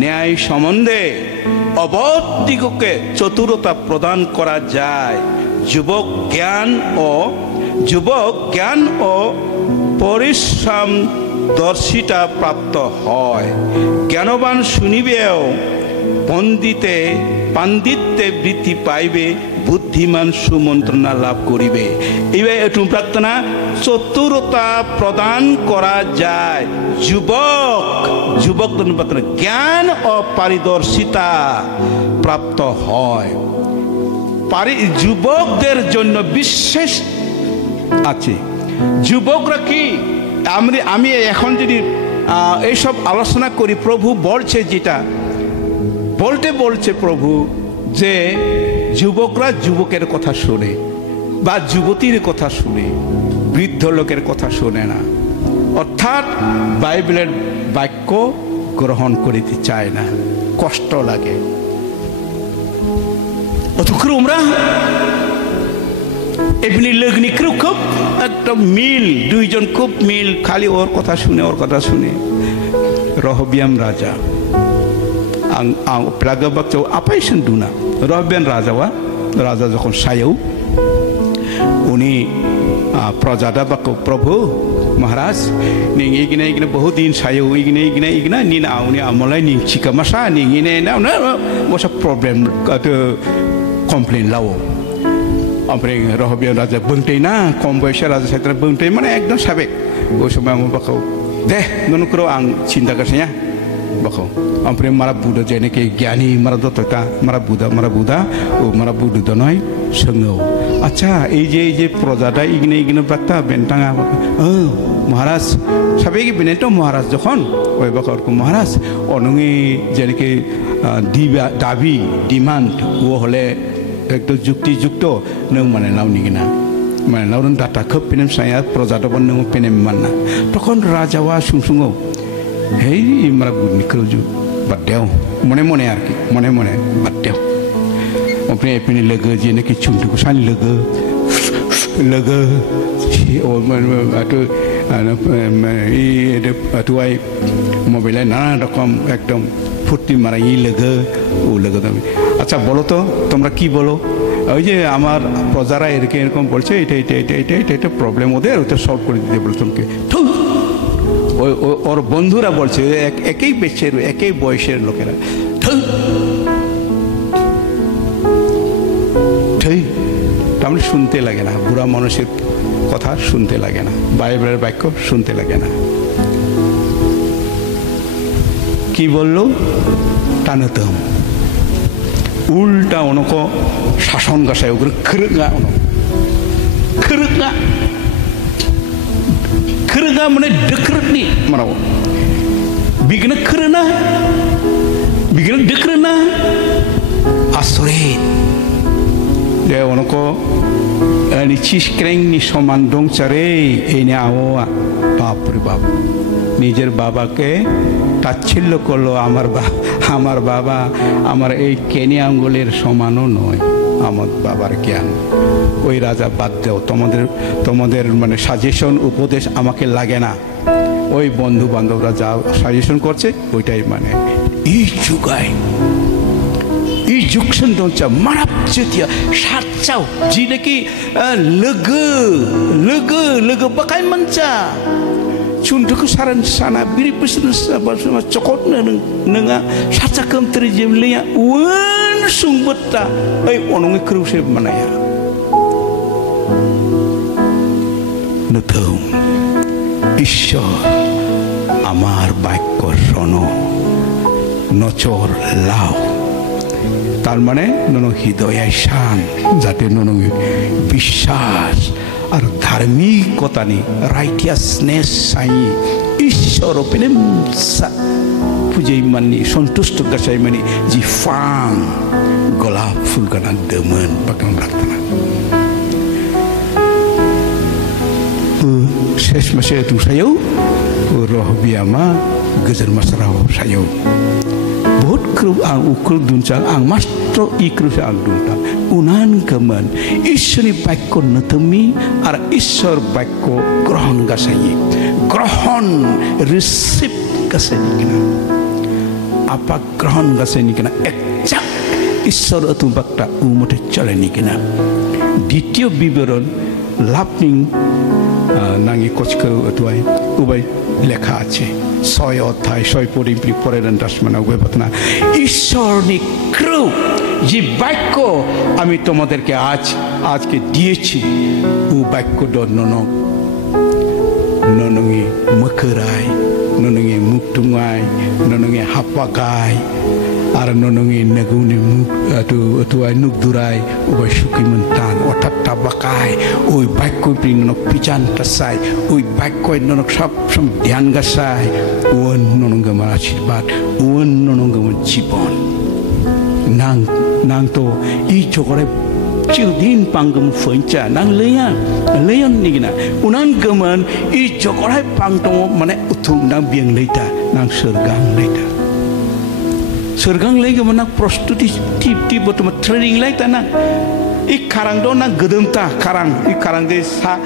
ন্যায় সম্বন্ধে অবদিগকে চতুরতা প্রদান করা যায়। যুবক জ্ঞান ও পরিশ্রম দর্শিতা প্রাপ্ত হয়। জ্ঞানবান শুনিবেও পাণ্ডিত্যে বৃদ্ধি পাইবে, বুদ্ধিমান সুমন্ত্রণা লাভ করিবে। এবার একটু প্রার্থনা, চতুরতা প্রদান করা যায়। যুবক জ্ঞান ও পারদর্শিতা প্রাপ্ত হয়। যুবকদের জন্য বিশেষ আছে। যুবকরা কি আমি এখন যদি এইসব আলোচনা করি, প্রভু বলছে যেটা বলছে প্রভু যে যুবকরা যুবকের কথা শোনে বা যুবতীর কথা শুনে, বৃদ্ধ লোকের কথা শোনে না, অর্থাৎ বাইবেলের বাক্য গ্রহণ করিতে চায় না, কষ্ট লাগে। আমরা এমনি লগ্নিকেও খুব একটা মিল, দুইজন খুব মিল, খালি ওর কথা শুনে রহবিয়াম রাজা প্রাগবাক আপাইছেন দুনা রহবিয়ান রাজা যখন সায়ও উনি প্রজাদা বাক্য প্রভু মহারাজ নিং ইগিনে বহুদিন সায়ও ইগিনা নিনা উনি আমলাই নিং চিকামাসা নিং ইনে না বসা প্রবলেম কমপ্লেন লাও। ओमफ्राय रहबिया राजा बंटै ना कम बयस राजा साइत्र बंटै माने एकदम साबे ओ समय म बखौ दे ननुक्रो आं चिन्ता गर्छया बखौ ओमफ्राय मारा बुदा जेने के ज्ञानी मारा दतका मारा बुदा ओ मारा बुदु दनय सोङो अच्छा এই যে প্রজাটা ইগনে বাক্তা বেন্টাঙা মহারাজ সাবে কি বেনেটো মহারাজ যখন ওই বকরকো মহারাজ অনঙ্গি যেনে के দাবি ডিমান্ড ও হলে एकदम जुक्तियुक्त नों माने नावनिगिना माने नावरन डाटा खोब पेनेम साया प्रजादबन नों पेनेम मानना तखन राजावा सुंसुङो हे इमरा गुदनि खोजु बादेव मने आरकी मने बादेव ओमफ्राय एपिनि लोगो जेनेकि चुंटुको सानि लोगो ओ आतो आतुवाय मबाइल नाना रकम एकदम फुर्ती माराई लोगो ও লোগো তুমি আচ্ছা বলো তো তোমরা কি বলো ওই যে আমার প্রজারা এরকম বলছে এটা প্রবলেম ওদের ওটা সলভ করে দিতে বলো তোমাকে ওর বন্ধুরা বলছে একই বেচের একই বয়সের লোকেরা তাহলে শুনতে লাগে না বুড়া মানুষের কথা শুনতে লাগে না বাইবেলের বাক্য শুনতে লাগে না কি বললো টানতম উল্টা অনক শাসন গাছায় ওগুলো খরগা খরগা মানে ডেকরনি মারাও বিঘ্ন খরনা বিঘ্ন ডেকরনা আসরিত দে অনক ni ciskreng ni সমান dongcare ini awa বাপরে বাপ নিজের বাবাকে তাচ্ছিল্য করলো আমার বাবা আমার এই কেনি আঙ্গুলের সমানও নয় আমার বাবার জ্ঞান ওই রাজা বাদ দাও তোমাদের মানে সাজেশন উপদেশ আমাকে লাগে না ওই বন্ধু বান্ধবরা যা সাজেশন করছে ওইটাই মানে এই যুগায় এই যুগসন দঞ্চা মারাপ যেতিয়া সাতচাও জি নাকি logo বাকাই মানচা Cunduku saran sana biri pesan sama cokot nenga saca kentri jemliya wan sungbeta ai onongi kruse manaya nutum Ishor amar baikko sono নচর লাও তার মানে নন হৃদয় শান যাতে নন বিশ্বাস আর ধার্মিকতা নি রাইটিয়াসনেস সাই ঈশ্বর প্রেম পুজೈ মানি সন্তুষ্ট গাছাই মানি জি ফাং গোলাপ ফুল গানা দেমন বাকাম রাখতানা শেষ মাসে তুম সায়ও রহ বিয়ামা গজর মাসরাও সায়ও বহুত krub ang ukrub duncang ang mastro ikrus ang duntang unan keman ishni baikko natemi ar ishor baikko grohon gasayi grohon receive gasayi kena apa grohon gasayi kena exact ishor atu bakta umote chaleni kena দ্বিতীয় বিবরণ লাভনিং নাঙ্গি কোচকরু অতুয়াই উবাই লেখা আছে 6 অধ্যায় 6 পরিপরি পরের দাসমানা উবাইপতনা ঈশ্বরনি ক্রু যে বাক্য আমি তোমাদেরকে আজকে দিয়েছি ও বাক্য ননঙ্গি মকরাই ননঙ্গি মুক্তুঙ্গাই ননঙ্গি হাপাগাই আর ননঙ্গি নগুনি মুক অতুয়াই নুকদুরাই উবাই সুকি মন্তান অর্থাৎ tabakai ওই বাক্য ননক পিচান কাসাই ওই বাক্য ননক সব ধ্যান গাছাই ওন ননঙ্গমার আশীর্বাদ ওন ননঙ্গমার জীবন nang to i chokore চিরদিন পাঙ্গম ফইঞ্চা নাং লেয়ান নিগিনা উনান গমান ই চকরাই পাংটং মানে উথুম নাং বিয়াং লেইতা নাং সরগাং লেগমান নাং প্রস্তুতি টিপ বতম ট্রেনিং লাইতা না ই খারাং দ নাং গদমতা খারাং দে সা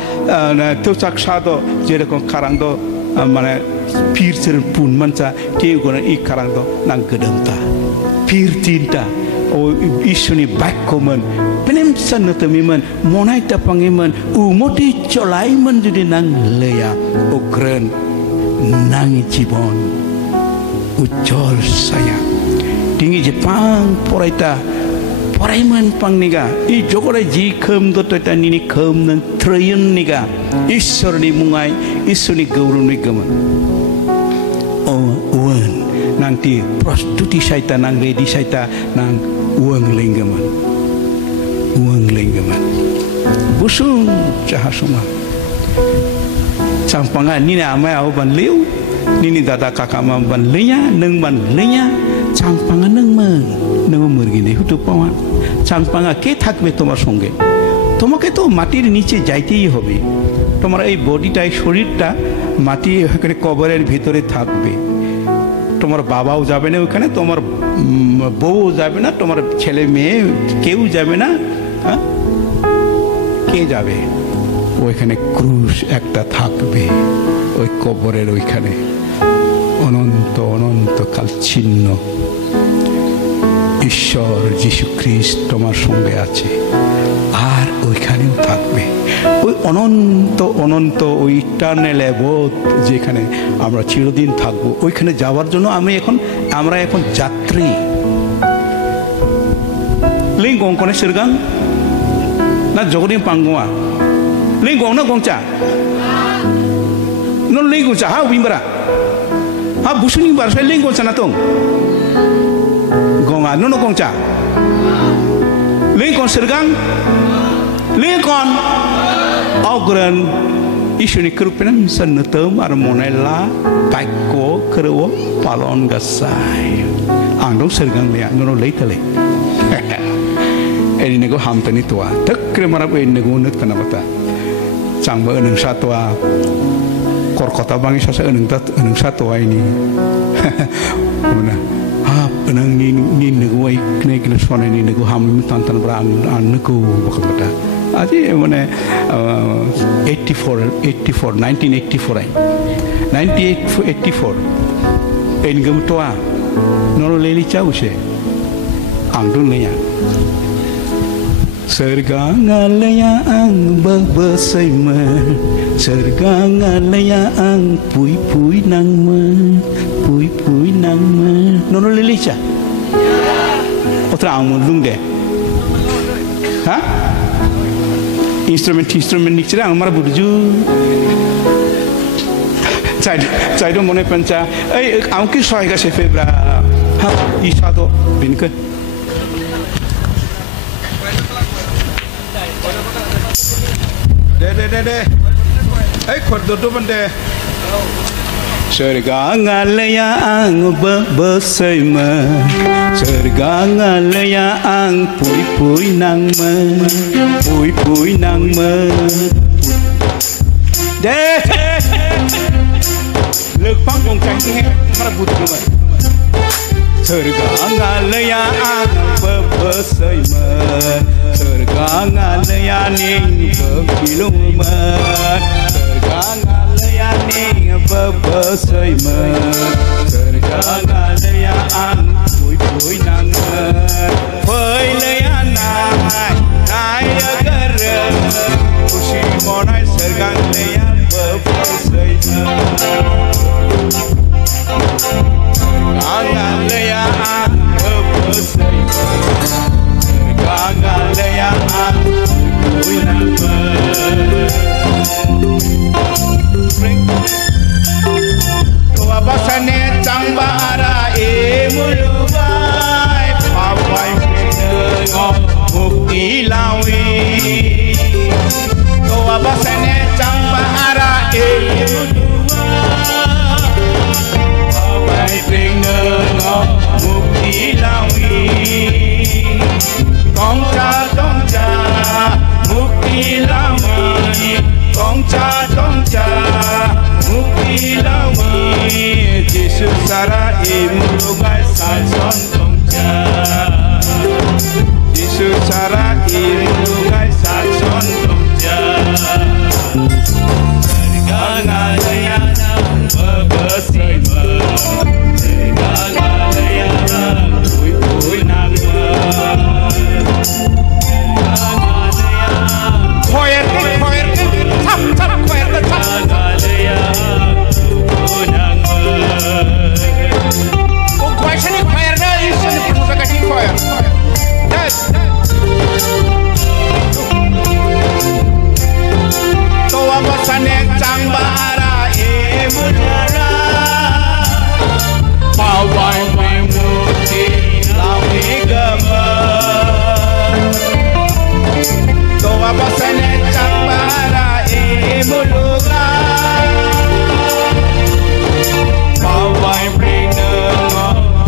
তোচাক সাদো যেরকম খারাং দ মানে পীর সের পুন মানচা কেউ গনা ই খারাং দ নাং গদমতা পীর তিনটা ও ঈশ্বরনি বাক্যমন প্রেম সান্নতমিমন মনাই তাপাঙ্গিমন উমতি চলাইমন যদি নাং লেয়া উগ্রন নাং জীবন উজ্জ্বল সায়া টিঙি যে পাং পরাইমন পাংনিগা এই জগরে জি খম দতটা নিনি খম নং ত্রয়ন নিগা ঈশ্বরনি মুঙাই ঈশ্বরনি গৌরবনি গমন ও ওন নাংটি প্রস্তুতি সাইতা নাং রেডি সাইতা নাং uang lenggaman busung cahas semua campangan ni amai au ban liu ni dada kakak mam ban lenya neng ban lenya campangan neng mergini hutu pawan campangan ke থাকবে তোমার সঙ্গে তোমাকে তো মাটির নিচে যাইতেই হবে তোমার এই বডিটাই শরীরটা মাটি এখানে কবরের ভিতরে থাকবে তোমার বাবাও যাবে না ওখানে তোমার বউ যাবে না তোমার ছেলে মেয়ে কেউ যাবে না কে যাবে ওইখানে ক্রুশ একটা থাকবে ওই কবরের ওইখানে অনন্ত কাল ছিন্ন ঈশ্বর যীশু খ্রিস্ট তোমার সঙ্গে আছে আর ওইখানেও থাকবে ওই অনন্ত ওই ইটারনাল অ্যাবোধ যেখানে আমরা চিরদিন থাকবো ওইখানে যাওয়ার জন্য আমরা এখন যাত্রী লিঙ্গ অঙ্কনে সেরগাং না জগদিন পাঙ্গুয়া লিঙ্গ না গংচা নন লিঙ্গ চা হা উইমরা ha busuni bar sai ling ko sana tong gonga nono kongcha ling kon sergang ling kon ogran isuni kerupenan sanetem ar monela paiko kerwo palon gasai angdong sergang le nono leitale ini nego hamtani tua tak kremarap ini nego nak tanamata cangba eneng satwa kor kota bangi sasa eneng satwa ini mana eneng ni nego ai kena kena suara ini nego ham tantan berang nego bakal Adi mana 1984 ini gam tua nono leli cau se angdong leya Sergang alaya ang babasay man Sergang alaya ang puy-puy nang man Puy-puy nang man Nono lili siya? Otra ang mundung de Ha? Instrument nik sila ang marabudu Cai do mone panca Ay, ang kisay ka si Febra Ha? Isa to Binka De. Ay, kordo bende. Sergang alaya ang babasay ma. Sergang alaya ang puy-puy nang ma. Puy-puy nang ma. De. Lekpang kong cangking marabut naman. Sergang alaya ang babasay ma. Sergang alaya ning babiluman Sergang alaya ning babasay man Sergang alaya ang puy-puy nang man Pay laya nai agar Kusi monay sergang alaya babasay man Sergang alaya ang babasay man Gagalaya ang winama Kawabasane tangbara mulubay Paway pinag mukti lawi Kawabasane tangbara mulubay Paway pinag mukti lawi Tongcha mukti lawi Tongcha mukti lawi Yesus sara imulugai salson tongcha Yesus sara imulugai salson tongcha Sergang alaya babasay ma Sergang alaya puy-puy nang Choir tap choir tap Oh question ni choir na isu ni pusa ka choir yes To abasane changbara mudara Pawai muti lawi gama To abasane changbara muluga Pawai prinang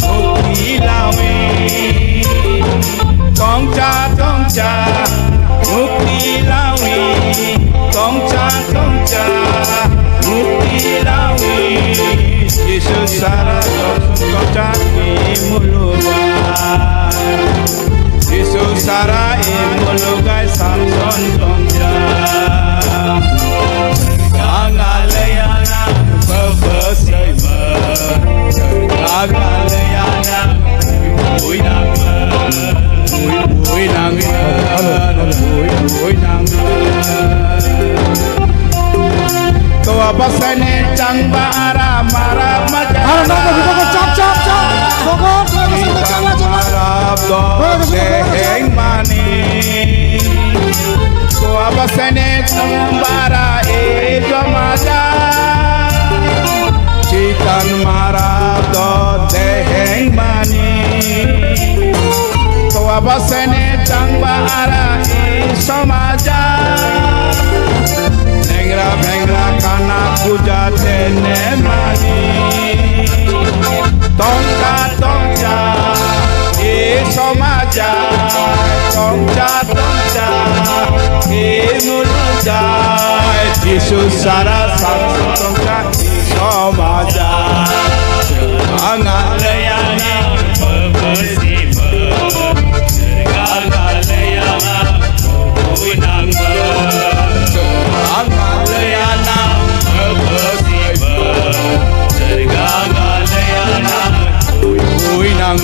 mukti lawi Tongcha mukti lawi Tongcha mukti lawi Yesus sara tongcha muluga Yesus sara muluga samson tongcha Sergang alaya nang babasay ma Sergang alaya nang puy nang puy nang Kawabasane changbara marab majara marab seheng mani Kawabasane changbara jamada tan marado deheng mani tua basene tangba ara samaja nengra bengra kana puja tene mani tongja tongja samaja tongja tongja mulja Yesus sara samsu tongja samaja angalayana bersima angalayana winang angalayana bersima angalayana winang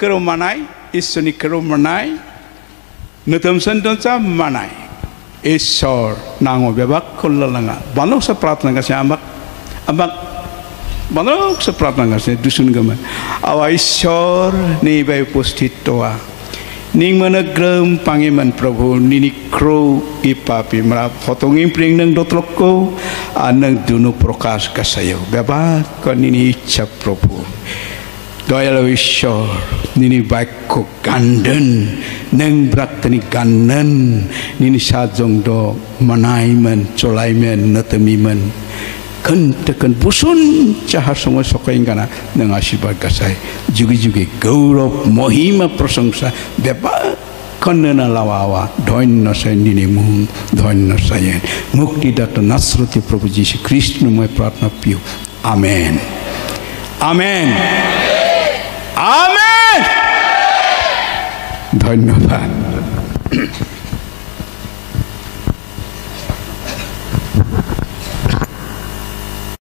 kerumanai isuni kerumanai nutum sentonsa manai isor nango bebak kullalanga banok sa pratna kasi ambak banok sa pratna kasi dusun gaman awa isor ni bai postit toa ning managram pangiman prabhu nini kro ipapi mara photong impring nang dotlokko anang dunu prokas kasayo bebak kon nini icha prabhu Doyal Ishor nini baikko ganden neng braktani gannen nini sajong do manaiman colaiman natamiman kentekan busun cahar semua sokaingana neng asibad kasai jugi gaurab mohima prasangsa beba kannana lawawa doinna sayini mum doinna sayen mukti data nasrati prabhu Yesu Kristu moi pratna piu amen amen Amen. ধন্যবাদ।